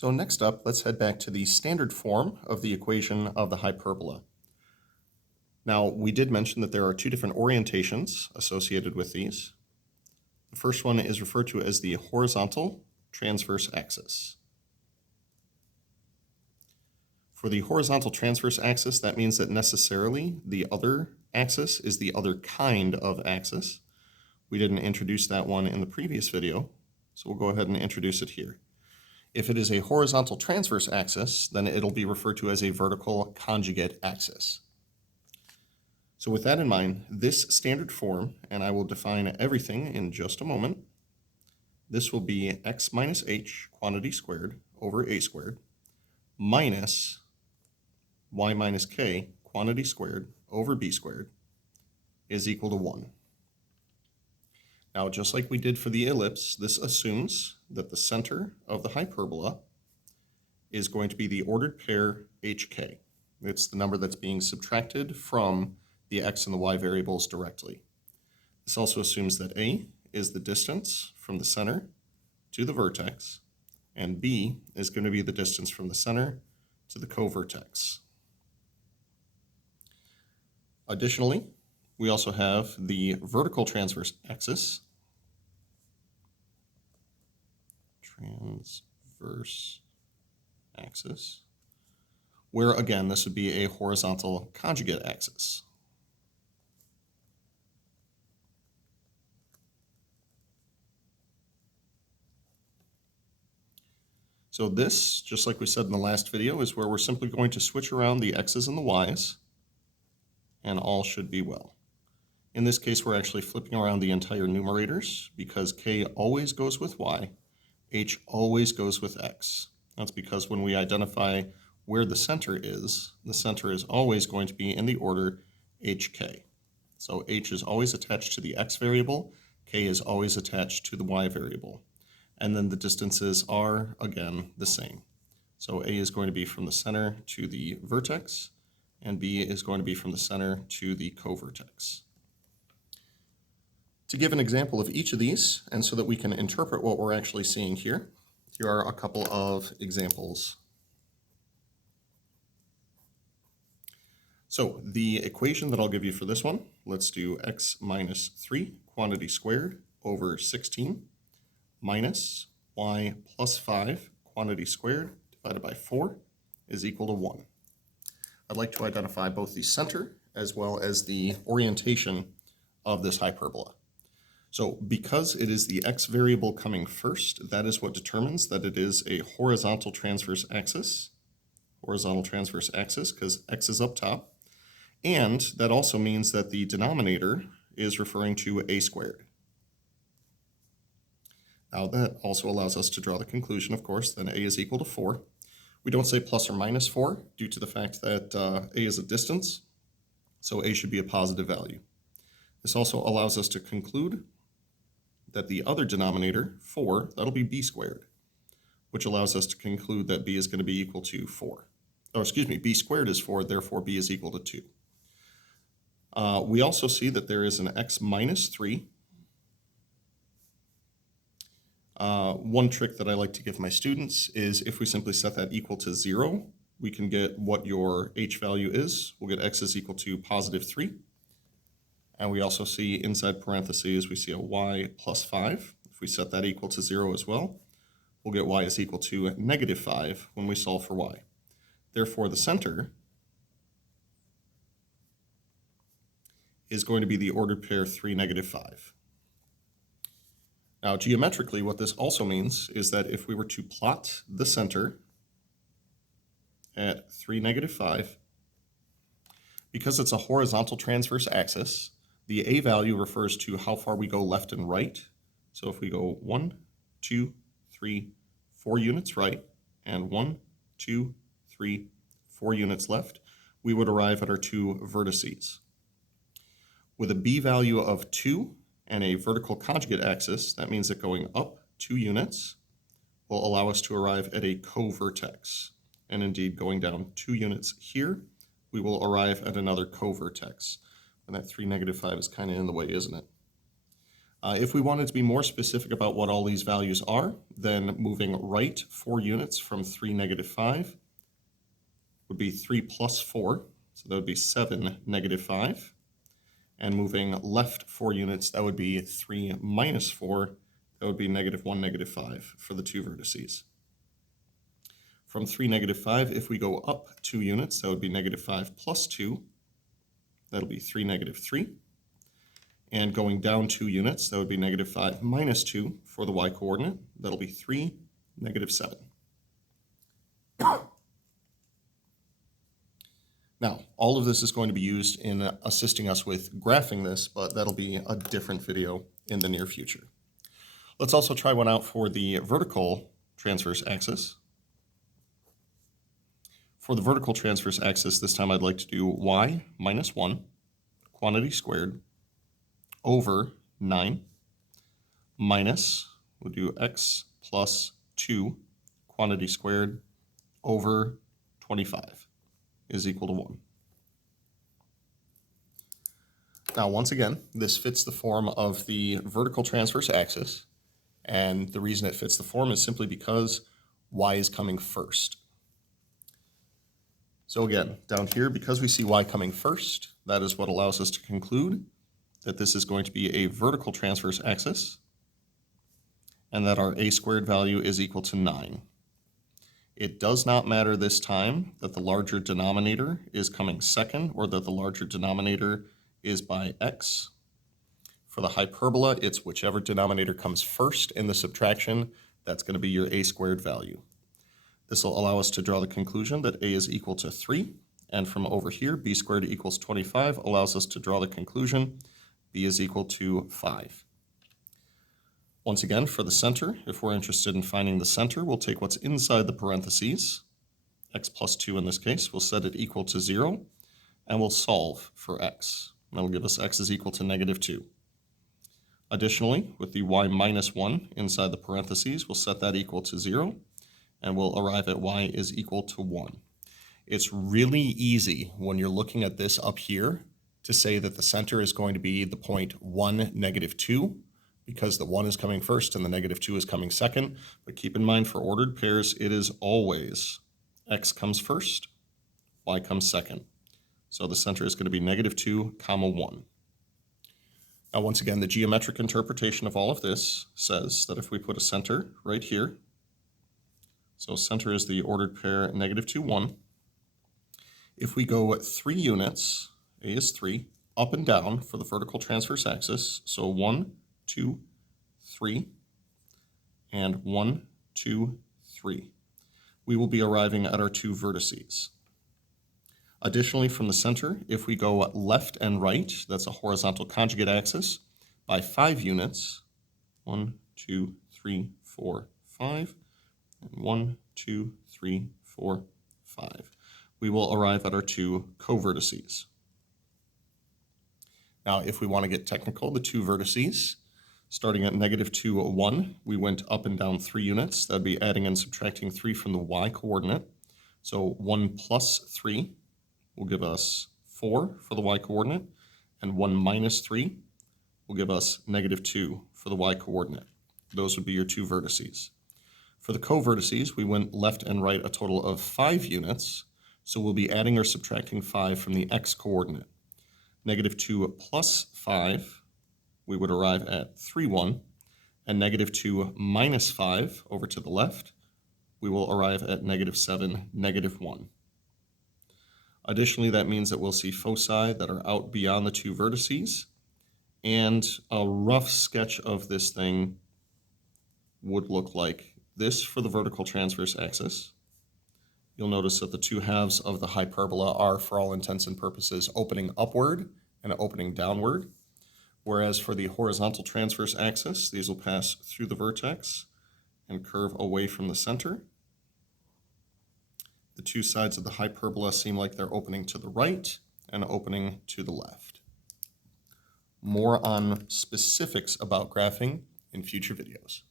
So next up, let's head back to the standard form of the equation of the hyperbola. Now, we did mention that there are two different orientations associated with these. The first one is referred to as the horizontal transverse axis. For the horizontal transverse axis, that means that necessarily the other axis is the other kind of axis. We didn't introduce that one in the previous video, so we'll go ahead and introduce it here. If it is a horizontal transverse axis, then it'll be referred to as a vertical conjugate axis. So with that in mind, this standard form, and I will define everything in just a moment, this will be x minus h quantity squared over a squared minus y minus k quantity squared over b squared is equal to 1. Now, just like we did for the ellipse, this assumes that the center of the hyperbola is going to be the ordered pair hk. It's the number that's being subtracted from the x and the y variables directly. This also assumes that a is the distance from the center to the vertex, and b is going to be the distance from the center to the co-vertex. Additionally, we also have the vertical transverse axis, where again this would be a horizontal conjugate axis. So this, just like we said in the last video, is where we're simply going to switch around the x's and the y's, and all should be well. In this case, we're actually flipping around the entire numerators because k always goes with y, h always goes with x. That's because when we identify where the center is always going to be in the order hk. So h is always attached to the x variable, k is always attached to the y variable. And then the distances are, again, the same. So a is going to be from the center to the vertex, and b is going to be from the center to the co-vertex. To give an example of each of these, and so that we can interpret what we're actually seeing here, here are a couple of examples. So the equation that I'll give you for this one, let's do x minus 3 quantity squared over 16 minus y plus 5 quantity squared divided by 4 is equal to 1. I'd like to identify both the center as well as the orientation of this hyperbola. So because it is the x variable coming first, that is what determines that it is a horizontal transverse axis, because x is up top. And that also means that the denominator is referring to a squared. Now that also allows us to draw the conclusion, of course, that a is equal to 4. We don't say plus or minus 4 due to the fact that a is a distance, so a should be a positive value. This also allows us to conclude that the other denominator, 4, that'll be b squared, which allows us to conclude that b is going to be equal to 4. Oh, excuse me, b squared is 4, therefore b is equal to 2. We also see that there is an x minus 3. One trick that I like to give my students is if we simply set that equal to 0, we can get what your h value is. We'll get x is equal to positive 3. And we also see inside parentheses, we see a y plus 5. If we set that equal to 0 as well, we'll get y is equal to negative 5 when we solve for y. Therefore, the center is going to be the ordered pair 3, negative 5. Now, geometrically, what this also means is that if we were to plot the center at 3, negative 5, because it's a horizontal transverse axis, the a value refers to how far we go left and right. So if we go 1, 2, 3, 4 units right, and 1, 2, 3, 4 units left, we would arrive at our two vertices. With a b value of 2 and a vertical conjugate axis, that means that going up 2 units will allow us to arrive at a co-vertex. And indeed, going down 2 units here, we will arrive at another co-vertex. And that 3, negative 5 is kind of in the way, isn't it? If we wanted to be more specific about what all these values are, then moving right 4 units from 3, -5 would be 3 plus 4, so that would be 7, -5. And moving left 4 units, that would be 3 minus 4, that would be -1, -5 for the two vertices. From 3, -5, if we go up 2 units, that would be -5 plus 2, that'll be 3, -3. And going down 2 units, that would be -5 minus 2 for the y-coordinate. That'll be 3, -7. Now, all of this is going to be used in assisting us with graphing this, but that'll be a different video in the near future. Let's also try one out for the vertical transverse axis. For the vertical transverse axis, this time I'd like to do y minus 1, quantity squared, over 9 minus, we'll do x plus 2 quantity squared over 25 is equal to 1. Now, once again, this fits the form of the vertical transverse axis, and the reason it fits the form is simply because y is coming first. So again, down here, because we see y coming first, that is what allows us to conclude that this is going to be a vertical transverse axis, and that our a squared value is equal to 9. It does not matter this time that the larger denominator is coming second or that the larger denominator is by x. For the hyperbola, it's whichever denominator comes first in the subtraction, that's going to be your a squared value. This will allow us to draw the conclusion that a is equal to 3, and from over here, b squared equals 25 allows us to draw the conclusion b is equal to 5. Once again, for the center, if we're interested in finding the center, we'll take what's inside the parentheses, x plus 2 in this case, we'll set it equal to 0, and we'll solve for x. That'll give us x is equal to -2. Additionally, with the y minus 1 inside the parentheses, we'll set that equal to 0, and we'll arrive at y is equal to 1. It's really easy when you're looking at this up here to say that the center is going to be the point 1, -2, because the 1 is coming first and the -2 is coming second. But keep in mind, for ordered pairs, it is always x comes first, y comes second. So the center is going to be -2, 1. Now, once again, the geometric interpretation of all of this says that if we put a center right here, so center is the ordered pair -2, 1. If we go 3 units, a is 3, up and down for the vertical transverse axis, so 1, 2, 3, and 1, 2, 3, we will be arriving at our two vertices. Additionally, from the center, if we go left and right, that's a horizontal conjugate axis, by 5 units, 1, 2, 3, 4, 5, and 1, 2, 3, 4, 5, we will arrive at our two co-vertices. Now, if we want to get technical, the two vertices, starting at -2, 1, we went up and down 3 units. That'd be adding and subtracting 3 from the y-coordinate. So 1 plus 3 will give us 4 for the y-coordinate, and 1 minus 3 will give us -2 for the y-coordinate. Those would be your two vertices. For the co-vertices, we went left and right a total of 5 units, so we'll be adding or subtracting 5 from the x-coordinate. -2 plus 5, we would arrive at 3, 1, and -2 minus 5 over to the left, we will arrive at -7, -1. Additionally, that means that we'll see foci that are out beyond the two vertices, and a rough sketch of this thing would look like this for the vertical transverse axis. You'll notice that the two halves of the hyperbola are, for all intents and purposes, opening upward and opening downward, whereas for the horizontal transverse axis, these will pass through the vertex and curve away from the center. The two sides of the hyperbola seem like they're opening to the right and opening to the left. More on specifics about graphing in future videos.